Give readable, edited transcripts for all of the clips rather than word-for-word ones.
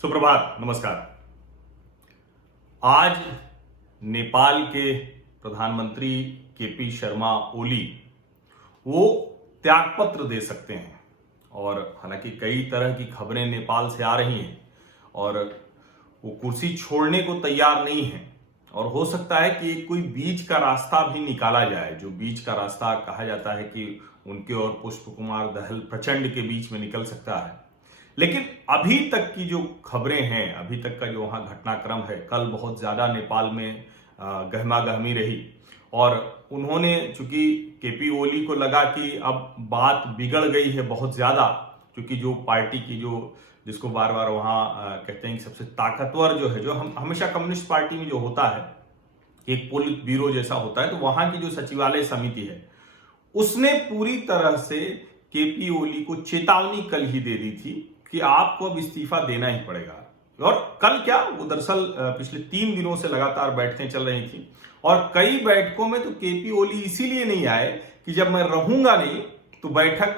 सुप्रभात, नमस्कार। आज नेपाल के प्रधानमंत्री केपी शर्मा ओली वो त्यागपत्र दे सकते हैं और हालांकि कई तरह की खबरें नेपाल से आ रही हैं और वो कुर्सी छोड़ने को तैयार नहीं है और हो सकता है कि कोई बीच का रास्ता भी निकाला जाए। जो बीच का रास्ता कहा जाता है कि उनके और पुष्प कुमार दहल प्रचंड के बीच में निकल सकता है, लेकिन अभी तक की जो खबरें हैं, अभी तक का जो वहां घटनाक्रम है, कल बहुत ज्यादा नेपाल में गहमा गहमी रही और उन्होंने, चूंकि केपी ओली को लगा कि अब बात बिगड़ गई है बहुत ज्यादा, क्योंकि जो पार्टी की जो जिसको बार बार वहां कहते हैं कि सबसे ताकतवर जो है, जो हम हमेशा कम्युनिस्ट पार्टी में जो होता है एक पोलित ब्यूरो जैसा होता है, तो वहां की जो सचिवालय समिति है उसने पूरी तरह से केपी ओली को चेतावनी कल ही दे दी थी कि आपको अब इस्तीफा देना ही पड़ेगा। और कल क्या, वो दरअसल पिछले 3 दिनों से लगातार बैठकें चल रही थी और कई बैठकों में तो केपी ओली इसीलिए नहीं आए कि जब मैं रहूंगा नहीं तो बैठक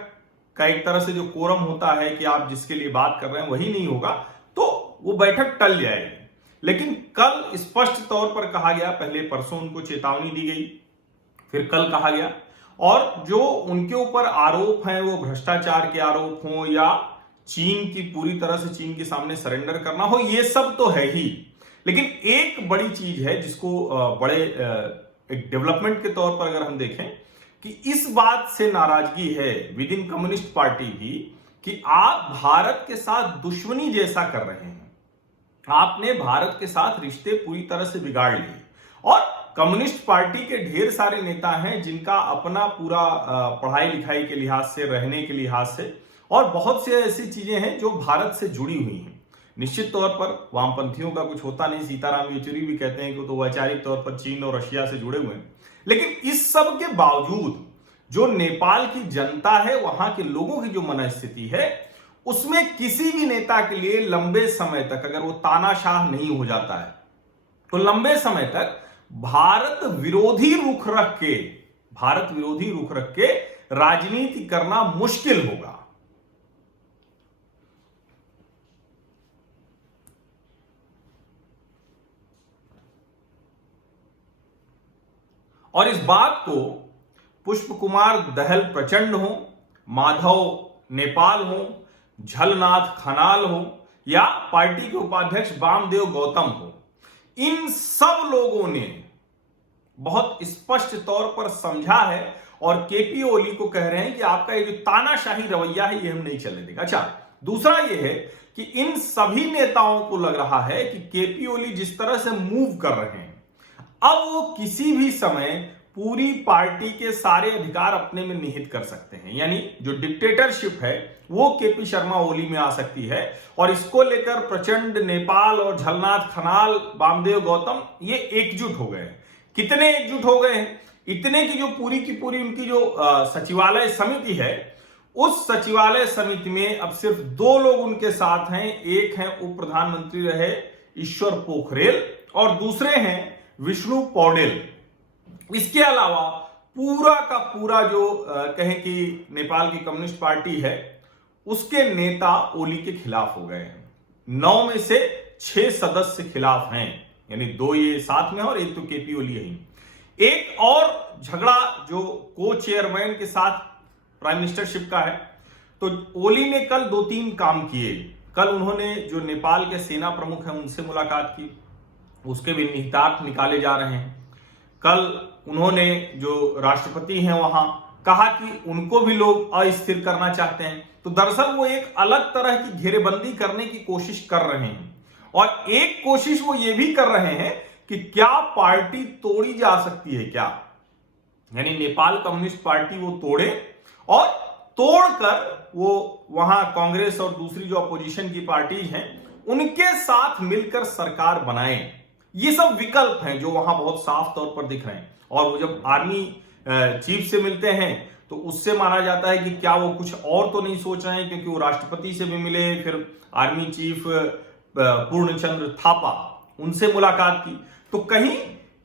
का एक तरह से जो कोरम होता है कि आप जिसके लिए बात कर रहे हैं वही नहीं होगा, तो वो बैठक टल जाएगी। लेकिन कल स्पष्ट तौर पर कहा गया, पहले परसों उनको चेतावनी दी गई, फिर कल कहा गया, और जो उनके ऊपर आरोप हैं वो भ्रष्टाचार के आरोप हों या चीन की पूरी तरह से चीन के सामने सरेंडर करना हो, ये सब तो है ही। लेकिन एक बड़ी चीज है जिसको बड़े एक डेवलपमेंट के तौर पर अगर हम देखें कि इस बात से नाराजगी है विद इन कम्युनिस्ट पार्टी भी कि आप भारत के साथ दुश्मनी जैसा कर रहे हैं। आपने भारत के साथ रिश्ते पूरी तरह से बिगाड़ लिए और कम्युनिस्ट पार्टी के ढेर सारे नेता हैं जिनका अपना पूरा पढ़ाई लिखाई के लिहाज से, रहने के लिहाज से और बहुत से ऐसी चीजें हैं जो भारत से जुड़ी हुई हैं। निश्चित तौर पर वामपंथियों का कुछ होता नहीं, सीताराम येचुरी भी कहते हैं कि तो वैचारिक तौर पर चीन और रशिया से जुड़े हुए हैं। लेकिन इस सब के बावजूद जो नेपाल की जनता है, वहां के लोगों की जो मनस्थिति है, उसमें किसी भी नेता के लिए लंबे समय तक अगर वो तानाशाह नहीं हो जाता है तो लंबे समय तक भारत विरोधी रुख रख के राजनीति करना मुश्किल होगा। और इस बात को पुष्प कुमार दहल प्रचंड हो, माधव नेपाल हो, झलनाथ खनाल हो या पार्टी के उपाध्यक्ष वामदेव गौतम हो, इन सब लोगों ने बहुत स्पष्ट तौर पर समझा है और केपी ओली को कह रहे हैं कि आपका ये जो तानाशाही रवैया है ये हम नहीं चलने देंगे। अच्छा, दूसरा ये है कि इन सभी नेताओं को लग रहा है कि केपी ओली जिस तरह से मूव कर रहे हैं, अब वो किसी भी समय पूरी पार्टी के सारे अधिकार अपने में निहित कर सकते हैं, यानी जो डिक्टेटरशिप है वो केपी शर्मा ओली में आ सकती है। और इसको लेकर प्रचंड नेपाल और झलनाथ खनाल, वामदेव गौतम ये एकजुट हो गए हैं। कितने एकजुट हो गए हैं? इतने की जो पूरी की पूरी उनकी जो सचिवालय समिति है, उस सचिवालय समिति में अब सिर्फ 2 लोग उनके साथ हैं। एक हैं उप प्रधानमंत्री रहे ईश्वर पोखरेल और दूसरे हैं विष्णु पौडेल। इसके अलावा पूरा का पूरा जो कहें कि नेपाल की कम्युनिस्ट पार्टी है उसके नेता ओली के खिलाफ हो गए हैं। 9 में से 6 सदस्य खिलाफ हैं, यानी 2 ये साथ में और एक तो केपी ओली है। एक और झगड़ा जो को चेयरमैन के साथ प्राइम मिनिस्टरशिप का है, तो ओली ने कल 2-3 काम किए। कल उन्होंने जो नेपाल के सेना प्रमुख हैं उनसे मुलाकात की, उसके भी निहितार्थ निकाले जा रहे हैं। कल उन्होंने जो राष्ट्रपति हैं वहां कहा कि उनको भी लोग अस्थिर करना चाहते हैं, तो दरअसल वो एक अलग तरह की घेरेबंदी करने की कोशिश कर रहे हैं। और एक कोशिश वो ये भी कर रहे हैं कि क्या पार्टी तोड़ी जा सकती है क्या, यानी नेपाल कम्युनिस्ट पार्टी वो तोड़े और तोड़कर वो वहां कांग्रेस और दूसरी जो अपोजिशन की पार्टीज हैं उनके साथ मिलकर सरकार बनाए। ये सब विकल्प हैं जो वहां बहुत साफ तौर पर दिख रहे हैं। और वो जब आर्मी चीफ से मिलते हैं तो उससे माना जाता है कि क्या वो कुछ और तो नहीं सोच रहे हैं, क्योंकि वो राष्ट्रपति से भी मिले, फिर आर्मी चीफ पूर्णचंद्र थापा उनसे मुलाकात की। तो कहीं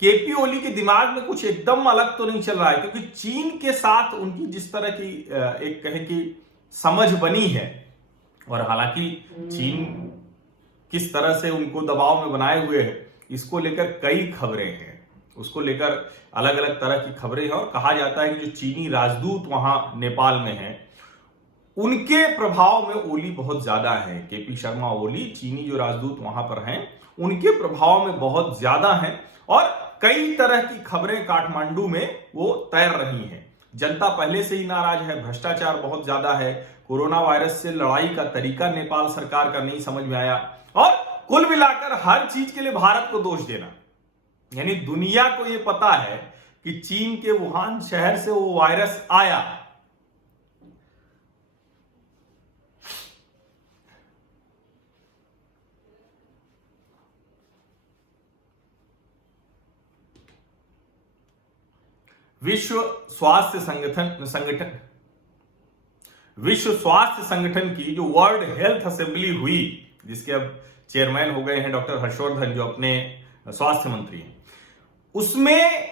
केपी ओली के दिमाग में कुछ एकदम अलग तो नहीं चल रहा है, क्योंकि चीन के साथ उनकी जिस तरह की एक कहे कि समझ बनी है, और हालांकि चीन किस तरह से उनको दबाव में बनाए हुए है, इसको लेकर कई खबरें हैं। उसको लेकर अलग अलग तरह की खबरें हैं और कहा जाता है कि जो चीनी राजदूत वहां नेपाल में हैं, उनके प्रभाव में ओली बहुत ज्यादा है। केपी शर्मा ओली, चीनी जो राजदूत वहां पर हैं, उनके प्रभाव में बहुत ज्यादा हैं और कई तरह की खबरें काठमांडू में वो तैर रही हैं। जनता पहले से ही नाराज है, भ्रष्टाचार बहुत ज्यादा है, कोरोना वायरस से लड़ाई का तरीका नेपाल सरकार का नहीं समझ में आया और कुल मिलाकर हर चीज के लिए भारत को दोष देना। यानी दुनिया को यह पता है कि चीन के वुहान शहर से वो वायरस आया। विश्व स्वास्थ्य संगठन की जो वर्ल्ड हेल्थ असेंबली हुई, जिसके अब चेयरमैन हो गए हैं डॉक्टर हर्षवर्धन, जो अपने स्वास्थ्य मंत्री हैं, उसमें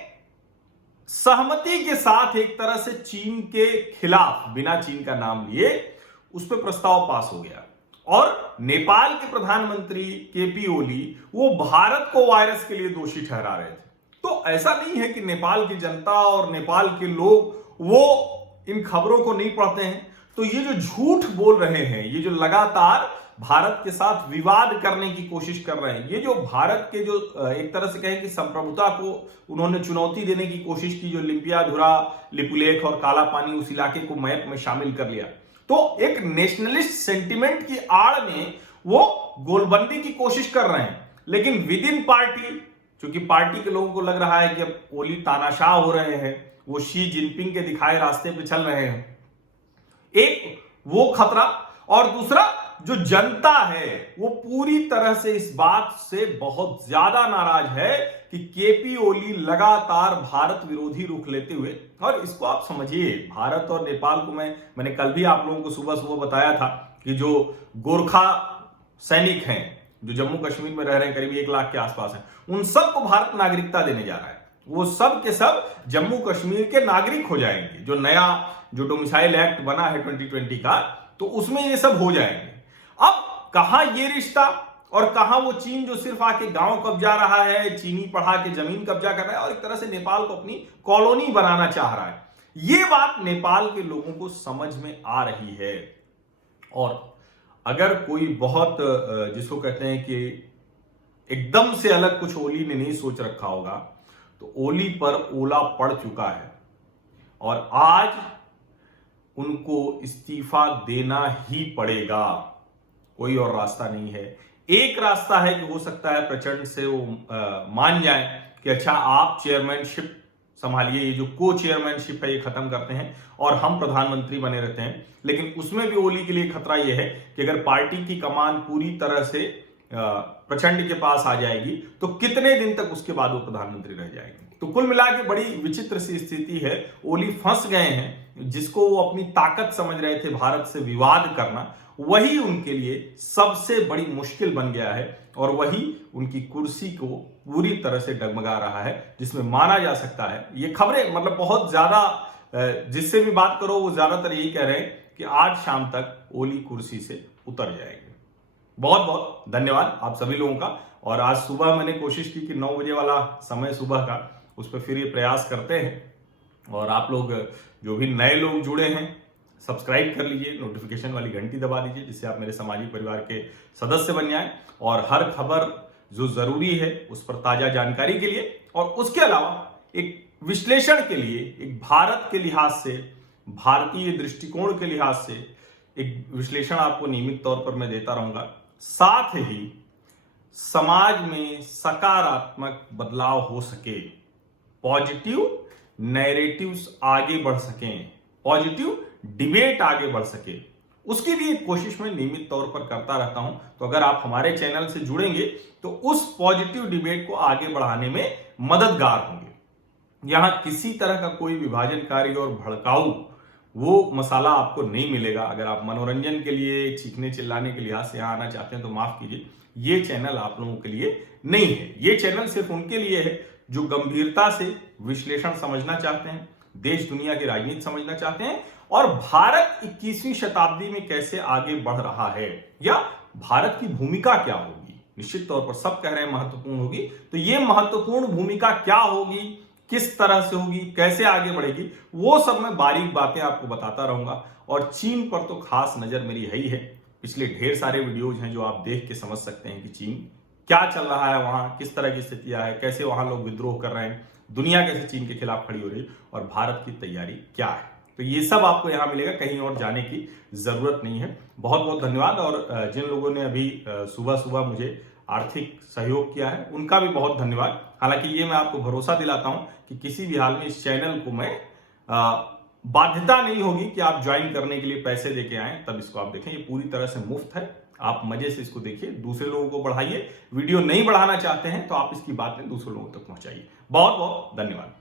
सहमति के साथ एक तरह से चीन के खिलाफ, बिना चीन का नाम लिए, उस पर प्रस्ताव पास हो गया और नेपाल के प्रधानमंत्री केपी ओली वो भारत को वायरस के लिए दोषी ठहरा रहे थे। तो ऐसा नहीं है कि नेपाल की जनता और नेपाल के लोग वो इन खबरों को नहीं पढ़ते हैं। तो ये जो झूठ बोल रहे हैं, ये जो लगातार भारत के साथ विवाद करने की कोशिश कर रहे हैं, ये जो भारत के जो एक तरह से कहें कि संप्रभुता को उन्होंने चुनौती देने की कोशिश की, जो लिम्पियाधुरा, लिपुलेख और काला पानी उस इलाके को मैप में शामिल कर लिया, तो एक नेशनलिस्ट सेंटिमेंट की आड़ में वो गोलबंदी की कोशिश कर रहे हैं। लेकिन विद इन पार्टी, क्योंकि पार्टी के लोगों को लग रहा है कि अब ओली तानाशाह हो रहे हैं, वो शी जिनपिंग के दिखाए रास्ते पे चल रहे हैं, एक वो खतरा, और दूसरा जो जनता है वो पूरी तरह से इस बात से बहुत ज्यादा नाराज है कि केपी ओली लगातार भारत विरोधी रुख लेते हुए, और इसको आप समझिए, भारत और नेपाल को मैंने कल भी आप लोगों को सुबह सुबह बताया था कि जो गोरखा सैनिक हैं जो जम्मू कश्मीर में रह रहे हैं, करीब 1 लाख के आसपास हैं, उन सबको भारत नागरिकता देने जा रहा है। वो सब के सब जम्मू कश्मीर के नागरिक हो जाएंगे। जो नया जो डोमिसाइल एक्ट बना है 2020 का, तो उसमें ये सब हो जाएंगे। अब कहां ये रिश्ता और कहां वो चीन जो सिर्फ आके गांव कब्जा रहा है, चीनी पढ़ा के जमीन कब्जा कर रहा है और एक तरह से नेपाल को अपनी कॉलोनी बनाना चाह रहा है, ये बात नेपाल के लोगों को समझ में आ रही है। और अगर कोई बहुत जिसको कहते हैं कि एकदम से अलग कुछ ओली ने नहीं सोच रखा होगा, तो ओली पर ओला पड़ चुका है और आज उनको इस्तीफा देना ही पड़ेगा, कोई और रास्ता नहीं है। एक रास्ता है कि हो सकता है प्रचंड से वो मान जाए कि अच्छा आप चेयरमैनशिप संभालिए, ये जो को चेयरमैनशिप है ये खत्म करते हैं और हम प्रधानमंत्री बने रहते हैं। लेकिन उसमें भी ओली के लिए खतरा ये है कि अगर पार्टी की कमान पूरी तरह से प्रचंड के पास आ जाएगी तो कितने दिन तक उसके बाद वो प्रधानमंत्री रह जाएंगे। तो कुल मिला के बड़ी विचित्र सी स्थिति है। ओली फंस गए हैं, जिसको वो अपनी ताकत समझ रहे थे भारत से विवाद करना, वही उनके लिए सबसे बड़ी मुश्किल बन गया है और वही उनकी कुर्सी को पूरी तरह से डगमगा रहा है, जिसमें माना जा सकता है ये खबरें मतलब बहुत ज्यादा जिससे भी बात करो वो ज्यादातर यही कह रहे हैं कि आज शाम तक ओली कुर्सी से उतर जाएंगे। बहुत बहुत धन्यवाद आप सभी लोगों का। और आज सुबह मैंने कोशिश की कि 9 बजे वाला समय सुबह का, उस पर फिर ये प्रयास करते हैं। और आप लोग जो भी नए लोग जुड़े हैं, सब्सक्राइब कर लीजिए, नोटिफिकेशन वाली घंटी दबा दीजिए, जिससे आप मेरे सामाजिक परिवार के सदस्य बन जाएं और हर खबर जो जरूरी है उस पर ताजा जानकारी के लिए और उसके अलावा एक विश्लेषण के लिए, एक भारत के लिहाज से, भारतीय दृष्टिकोण के लिहाज से एक विश्लेषण आपको नियमित तौर पर मैं देता रहूंगा। साथ ही समाज में सकारात्मक बदलाव हो सके, पॉजिटिव नैरेटिव्स आगे बढ़ सकें, पॉजिटिव डिबेट आगे बढ़ सके, उसकी भी एक कोशिश मैं नियमित तौर पर करता रहता हूं। तो अगर आप हमारे चैनल से जुड़ेंगे तो उस पॉजिटिव डिबेट को आगे बढ़ाने में मददगार होंगे। यहां किसी तरह का कोई विभाजनकारी और भड़काऊ वो मसाला आपको नहीं मिलेगा। अगर आप मनोरंजन के लिए, चीखने चिल्लाने के लिहाज से यहां आना चाहते हैं तो माफ कीजिए, ये चैनल आप लोगों के लिए नहीं है। ये चैनल सिर्फ उनके लिए है जो गंभीरता से विश्लेषण समझना चाहते हैं, देश दुनिया की राजनीति समझना चाहते हैं और भारत 21वीं शताब्दी में कैसे आगे बढ़ रहा है या भारत की भूमिका क्या होगी, निश्चित तौर पर सब कह रहे हैं महत्वपूर्ण होगी, तो ये महत्वपूर्ण भूमिका क्या होगी, किस तरह से होगी, कैसे आगे बढ़ेगी, वो सब मैं बारीक बातें आपको बताता रहूंगा। और चीन पर तो खास नजर मेरी है ही है। पिछले ढेर सारे वीडियोज हैं जो आप देख के समझ सकते हैं कि चीन क्या चल रहा है, वहां किस तरह की स्थितियां है, कैसे वहां लोग विद्रोह कर रहे हैं, दुनिया कैसे चीन के खिलाफ खड़ी हो रही है और भारत की तैयारी क्या है। तो ये सब आपको यहां मिलेगा, कहीं और जाने की जरूरत नहीं है। बहुत बहुत धन्यवाद। और जिन लोगों ने अभी सुबह सुबह मुझे आर्थिक सहयोग किया है उनका भी बहुत धन्यवाद। हालांकि ये मैं आपको भरोसा दिलाता हूं कि किसी भी हाल में इस चैनल को मैं बाध्यता नहीं होगी कि आप ज्वाइन करने के लिए पैसे देके आए तब इसको आप देखें। ये पूरी तरह से मुफ्त है, आप मजे से इसको देखिए, दूसरे लोगों को बढ़ाइए। वीडियो नहीं बढ़ाना चाहते हैं तो आप इसकी बातें दूसरे लोगों तक पहुंचाइए। बहुत बहुत धन्यवाद।